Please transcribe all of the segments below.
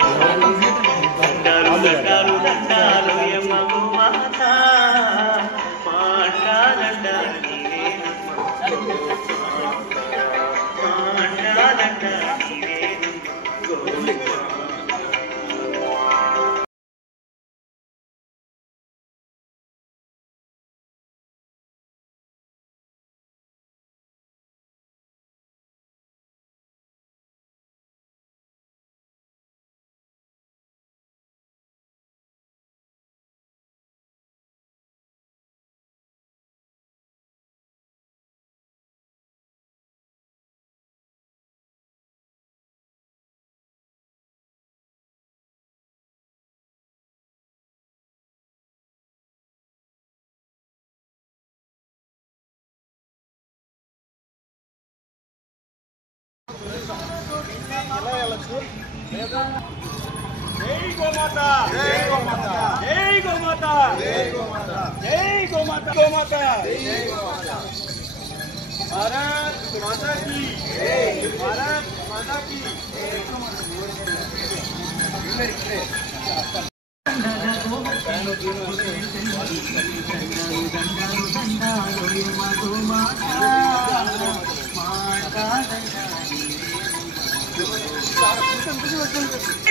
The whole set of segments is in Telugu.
దండాలు దండాలు దండాలు యమగు మాత మాండా దండాలు మాండా దండాలు గోవిందా. జై గోమాత జై గోమాత జై గోమాత జై గోమాత జై గోమాత గోమాత జై గోమాత భారత్ మాతా की జై భారత్ మాతా की జై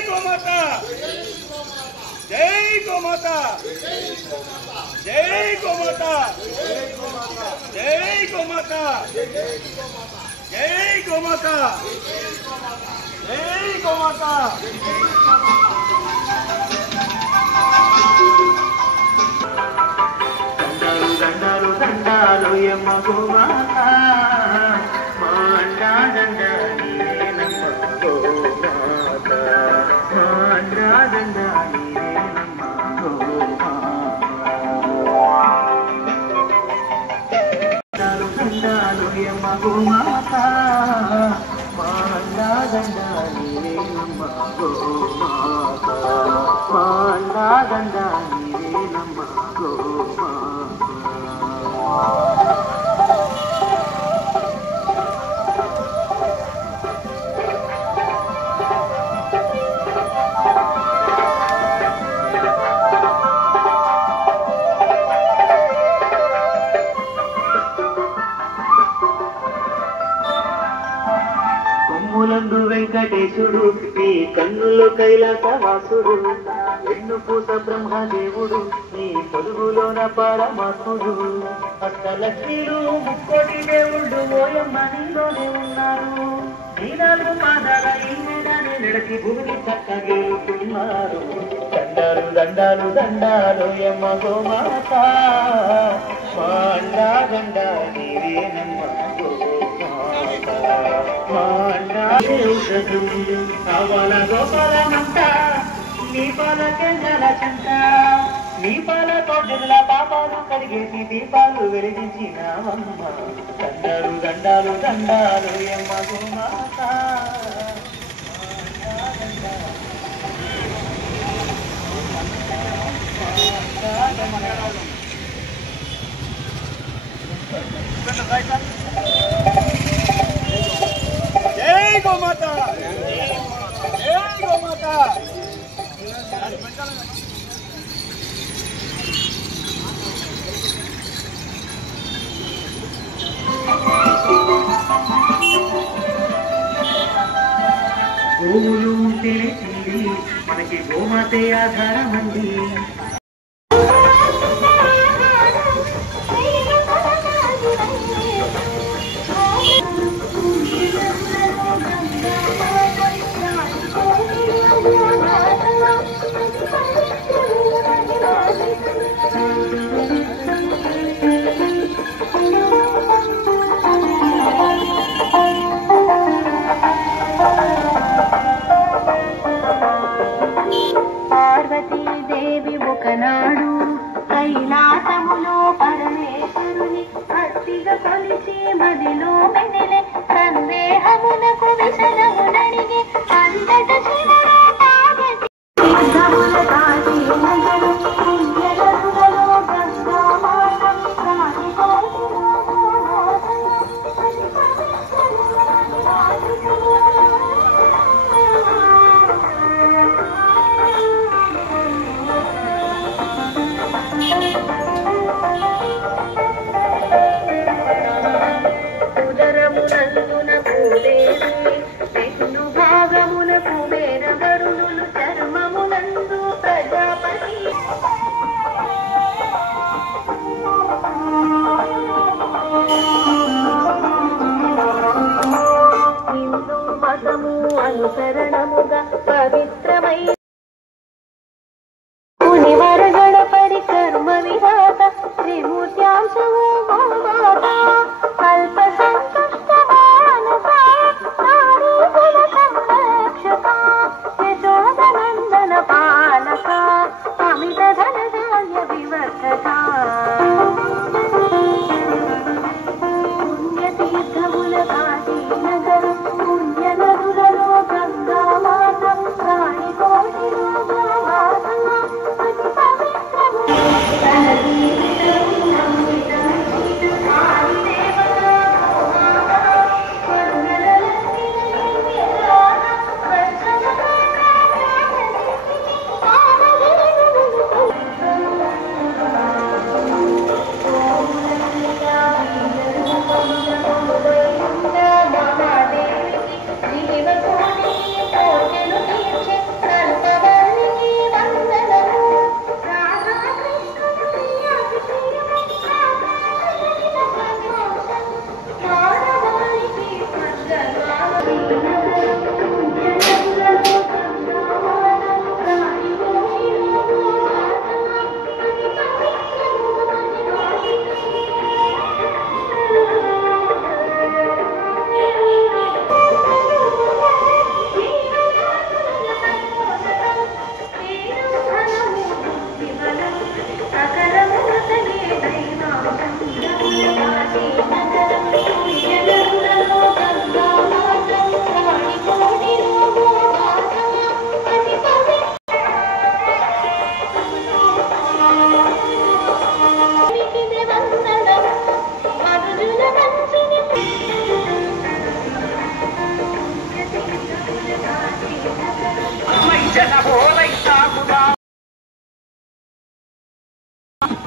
గోమాత జై గోమాత జై గోమాత జై గోమాత జై గోమాత జై గోమాత దండాలు దండాలు దండాలు యమగు మాత మాండా దండాలి నమ్మ గోమాత మాండా దండాలి నమ్మ గోమాత. దండాలు దండాలు యమగు మాత మాండా దండాలి నమ్మ గోమాత మాండా దండాలి నమ్మ గోమాత. కొమ్ములందు వెంకటేశుడు నీ కన్నుల్లో కైలాసవాసుడు వెన్నుపూస బ్రహ్మదేవుడు నీ పొదుగులోన పరమాత్ముడు అష్టలక్ష్మీలు ముక్కోటి దేవుళ్ళు ఓయమ్మ నీలోనే ఉన్నారు. ఈ నాలుగు పాదాల ఈ మేడాన్ని నడిచి భూమిని చక్కగేస్తున్నారు. దండాలు దండాలు దండాలు యమ్మ గోమాత మాండా దండాలి నమ్మ గోమాత మాండా అవల గోపాలమంట నీ పాలకే జలచంట నీ పాలతో జనుల పాపాలు కడిగేసి దీపాలు వెలిగించినావమ్మ. దండాలు దండాలు దండాలు యమ్మ గోమాత జై గోమాత జై గోమాత. గోవులు ఉంటేనే తిండి మనకి గోమాతే ఆధారమండి.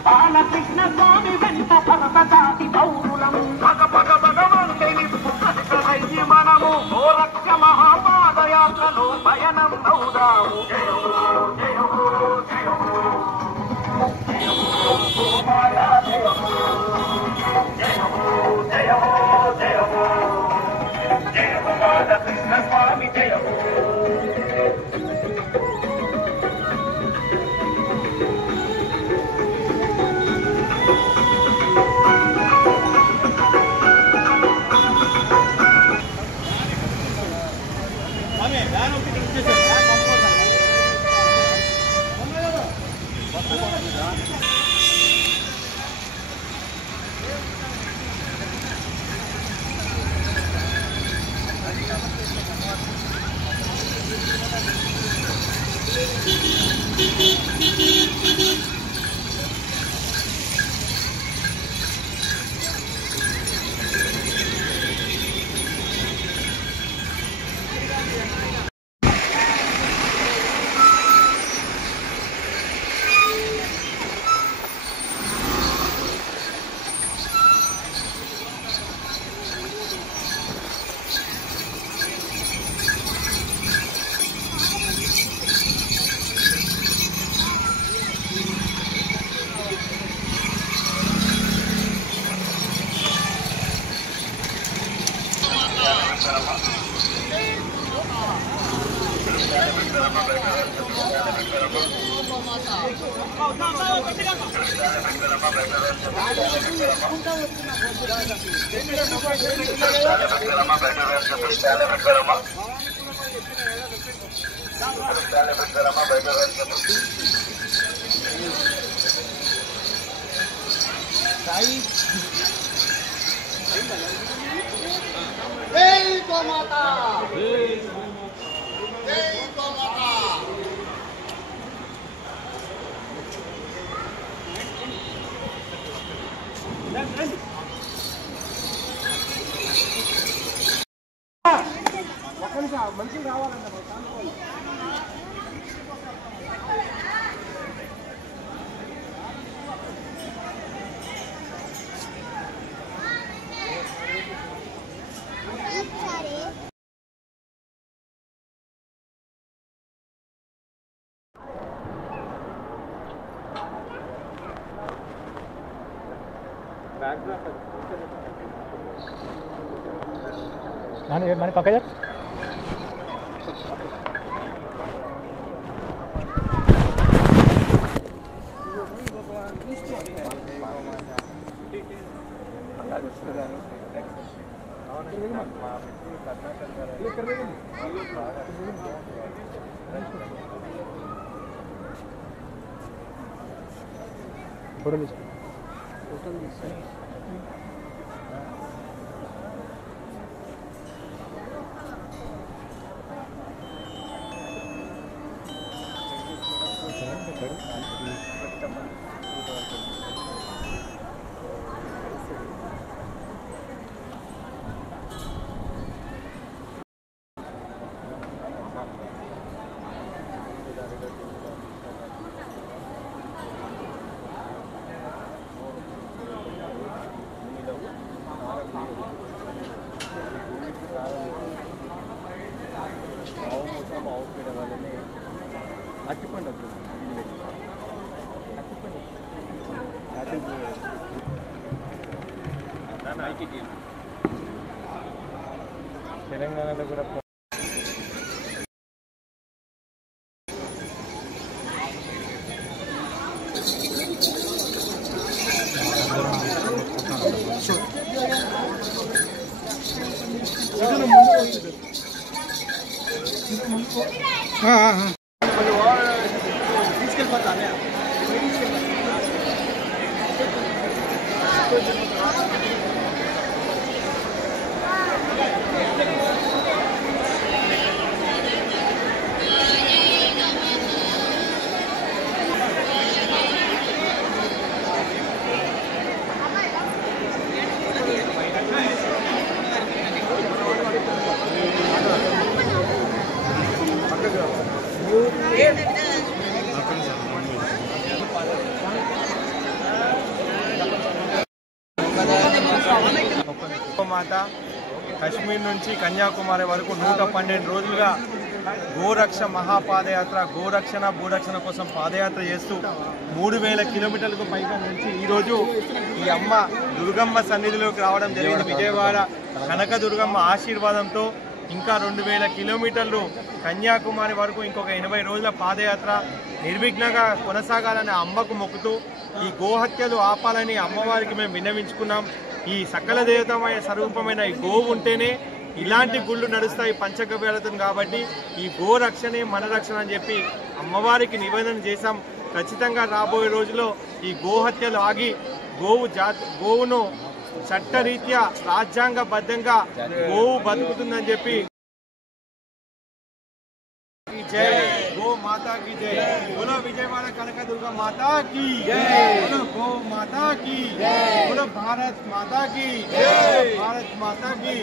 బాలకృష్ణ స్వామి వెంట భరతజాతి పౌరులం భగ భగ భగవంతి నిప్పుకయ్యి మనము గోరక్ష మహాపాదయాత్రలో పయనం అవుదాము. బాలకృష్ణ స్వామి జయము. जय गौ माता, जय गौ माता। మనిషి రావాలన్న mana pakai ya? తెలంగాణలో కూడా తీసుకెళ్ళిపోతానే పక్కకు మాత కశ్మీర్ నుంచి కన్యాకుమారి వరకు 112 రోజులుగా గోరక్ష మహాపాదయాత్ర గోరక్షణ భూరక్షణ కోసం పాదయాత్ర చేస్తూ 3000 కిలోమీటర్లకు పైగా నుంచి ఈరోజు ఈ అమ్మ దుర్గమ్మ సన్నిధిలోకి రావడం జరిగింది. విజయవాడ కనక దుర్గమ్మ ఆశీర్వాదంతో ఇంకా 2000 కిలోమీటర్లు కన్యాకుమారి వరకు ఇంకొక 80 రోజుల పాదయాత్ర నిర్విఘ్నంగా కొనసాగాలని అమ్మకు మొక్కుతూ ఈ గోహత్యలు ఆపాలని అమ్మవారికి మేము విన్నవించుకున్నాం. ఈ సకల దేవతమయ స్వరూపమైన ఈ గోవు ఉంటేనే ఇలాంటి గుళ్ళు నడుస్తాయి పంచగవ్యాలతో. కాబట్టి ఈ గోరక్షణే మన రక్షణ అని చెప్పి అమ్మవారికి నివేదన చేశాం. ఖచ్చితంగా రాబోయే రోజుల్లో ఈ గోహత్యలు ఆగి గోవును చట్టరీత్యా రాజ్యాంగబద్ధంగా గోవు బతుకుతుందని చెప్పి జై గో మాతా की जय बोलो विजयवाड़ा कनकदुर्ग माता की जय बोलो गो माता की जय बोलो भारत माता की जय भारत माता की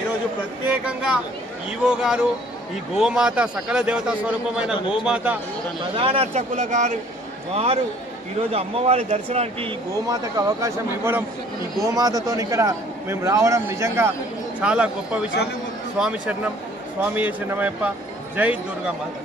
ఈరోజు ప్రత్యేకంగా ఈవో గారు ఈ గోమాత సకల దేవతా స్వరూపమైన గోమాత ప్రధాన అర్చకుల గారు వారు ఈరోజు అమ్మవారి దర్శనానికి ఈ గోమాతకు అవకాశం ఇవ్వడం, ఈ గోమాతతో ఇక్కడ మేము రావడం నిజంగా చాలా గొప్ప విషయం. స్వామి శరణం, స్వామి శరణమయ్యప్ప. జై దుర్గా మాత.